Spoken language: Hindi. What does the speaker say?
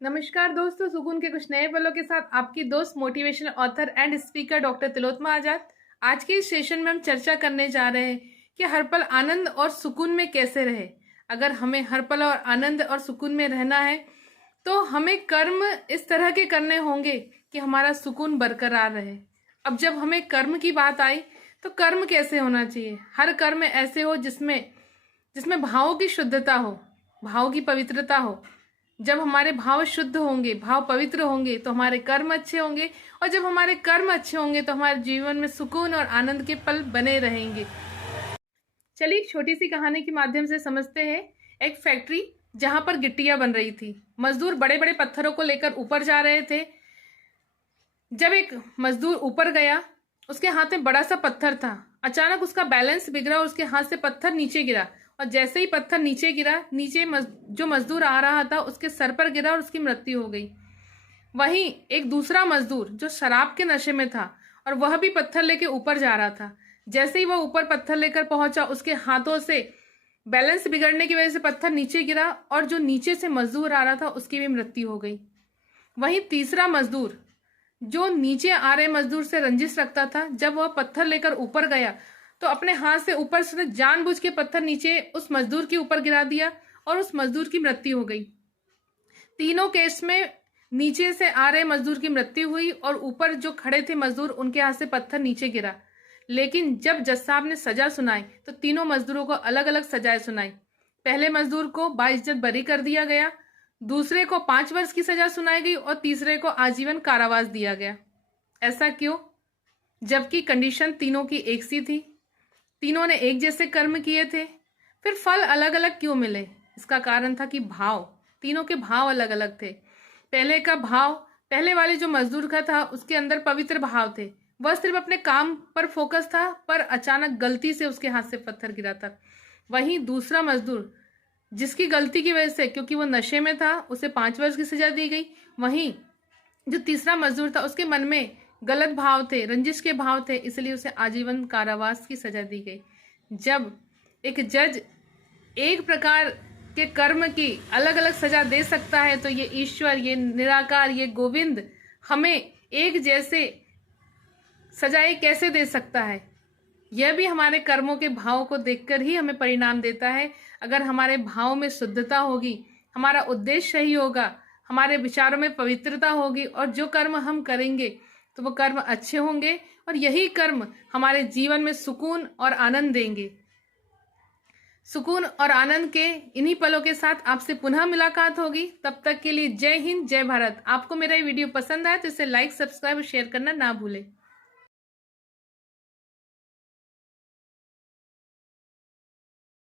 नमस्कार दोस्तों, सुकून के कुछ नए पलों के साथ आपकी दोस्त motivational author and speaker doctor Tilottama Azad. आज के इस सेशन में हम चर्चा करने जा रहे हैं कि हर पल आनंद और सुकून में कैसे रहे। अगर हमें हर पल और आनंद और सुकून में रहना है तो हमें कर्म इस तरह के करने होंगे कि हमारा सुकून बरकरार रहे। अब जब हमें कर्म की बात आई तो कर्म कैसे होना चाहिए? हर कर्म ऐसे हो जिसमें जिसमें भावों की शुद्धता हो, भाव की पवित्रता हो। जब हमारे भाव शुद्ध होंगे, भाव पवित्र होंगे तो हमारे कर्म अच्छे होंगे, और जब हमारे कर्म अच्छे होंगे तो हमारे जीवन में सुकून और आनंद के पल बने रहेंगे। चलिए एक छोटी सी कहानी के माध्यम से समझते हैं। एक फैक्ट्री जहां पर गिट्टियां बन रही थी। मजदूर बड़े बड़े पत्थरों को लेकर ऊपर जा रहे थे। जब एक मजदूर ऊपर गया, उसके हाथ में बड़ा सा पत्थर था। अचानक उसका बैलेंस बिगड़ा और उसके हाथ से पत्थर नीचे गिरा, और जैसे ही पत्थर नीचे गिरा, जो मजदूर आ रहा था उसके सर पर गिरा और उसकी मृत्यु हो गई। वहीं एक दूसरा मजदूर जो शराब के नशे में था और वह भी पत्थर लेके ऊपर जा रहा था। जैसे ही वह ऊपर पत्थर लेकर पहुंचा, उसके हाथों से बैलेंस बिगड़ने की वजह से पत्थर नीचे गिरा और जो नीचे से मजदूर आ रहा था उसकी भी मृत्यु हो गई। वहीं तीसरा मजदूर जो नीचे आ रहे मजदूर से रंजिश रखता था, जब वह पत्थर लेकर ऊपर गया तो अपने हाथ से ऊपर से जानबूझ के पत्थर नीचे उस मजदूर के ऊपर गिरा दिया और उस मजदूर की मृत्यु हो गई। तीनों केस में नीचे से आ रहे मजदूर की मृत्यु हुई और ऊपर जो खड़े थे मजदूर, उनके हाथ से पत्थर नीचे गिरा। लेकिन जब जज साहब ने सजा सुनाई तो तीनों मजदूरों को अलग अलग सजाएं सुनाई। पहले मजदूर को बाइज्जत बरी कर दिया गया, दूसरे को 5 वर्ष की सजा सुनाई गई और तीसरे को आजीवन कारावास दिया गया। ऐसा क्यों? जबकि कंडीशन तीनों की एक सी थी, तीनों ने एक जैसे कर्म किए थे, फिर फल अलग अलग क्यों मिले? इसका कारण था कि भाव, तीनों के भाव अलग अलग थे। पहले वाले जो मजदूर का था उसके अंदर पवित्र भाव थे, वह सिर्फ अपने काम पर फोकस था, पर अचानक गलती से उसके हाथ से पत्थर गिरा था। वहीं दूसरा मजदूर जिसकी गलती की वजह से, क्योंकि वो नशे में था, उसे 5 वर्ष की सजा दी गई। वहीं जो तीसरा मजदूर था उसके मन में गलत भाव थे, रंजिश के भाव थे, इसलिए उसे आजीवन कारावास की सजा दी गई। जब एक जज एक प्रकार के कर्म की अलग अलग सजा दे सकता है तो ये ईश्वर, ये निराकार, ये गोविंद हमें एक जैसे सजाएं कैसे दे सकता है? यह भी हमारे कर्मों के भाव को देखकर ही हमें परिणाम देता है। अगर हमारे भाव में शुद्धता होगी, हमारा उद्देश्य सही होगा, हमारे विचारों में पवित्रता होगी, और जो कर्म हम करेंगे तो वो कर्म अच्छे होंगे, और यही कर्म हमारे जीवन में सुकून और आनंद देंगे। सुकून और आनंद के इन्हीं पलों के साथ आपसे पुनः मुलाकात होगी। तब तक के लिए जय हिंद, जय भारत। आपको मेरा ये वीडियो पसंद आया तो इसे लाइक, सब्सक्राइब और शेयर करना ना भूलें।